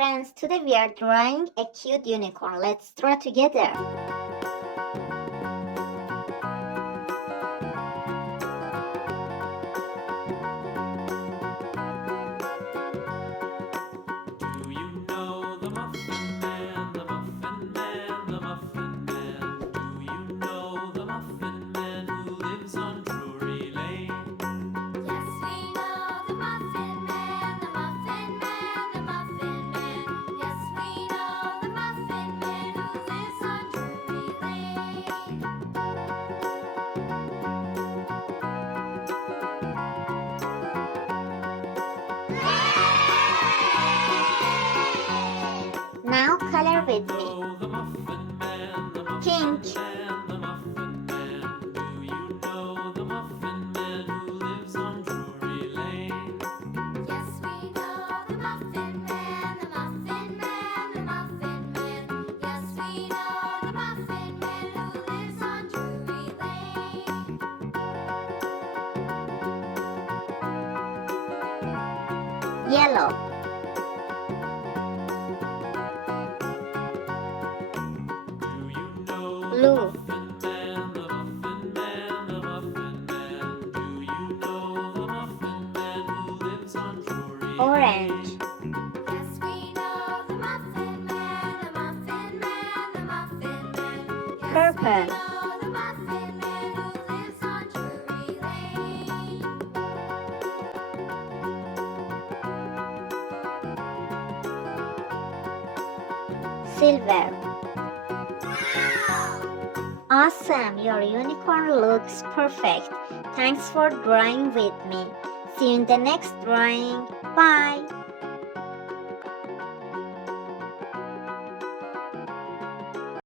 friends, today we are drawing a cute unicorn. Let's draw together. Do you know the Muffin Man, the Muffin Man, the Muffin Man? Do you know the Muffin Man who lives on Drury Lane? Yes, we know the Muffin Man, the Muffin Man, the Muffin Man. Yes, we know the Muffin Man who lives on Drury Lane. Now color with me. Oh, the Muffin Man, the Muffin Pink, Man, the Muffin Man. Do you know the Muffin Man who lives on Drury Lane? Yes, we know the Muffin Man, the Muffin Man, the Muffin Man. Yes, we know the Muffin Man who lives on Drury Lane. yellow, Do you know blue, the Muffin Man, the Muffin Man, the Muffin Man? Do you know the Muffin Man who lives on Drury orange, Lane? Yes, we know the Muffin Man, the Muffin Man, the Muffin Man. Yes, purple, we know the Muffin Man who lives on Drury Lane. silver. Wow! Awesome, your unicorn looks perfect. Thanks for drawing with me. See you in the next drawing. Bye.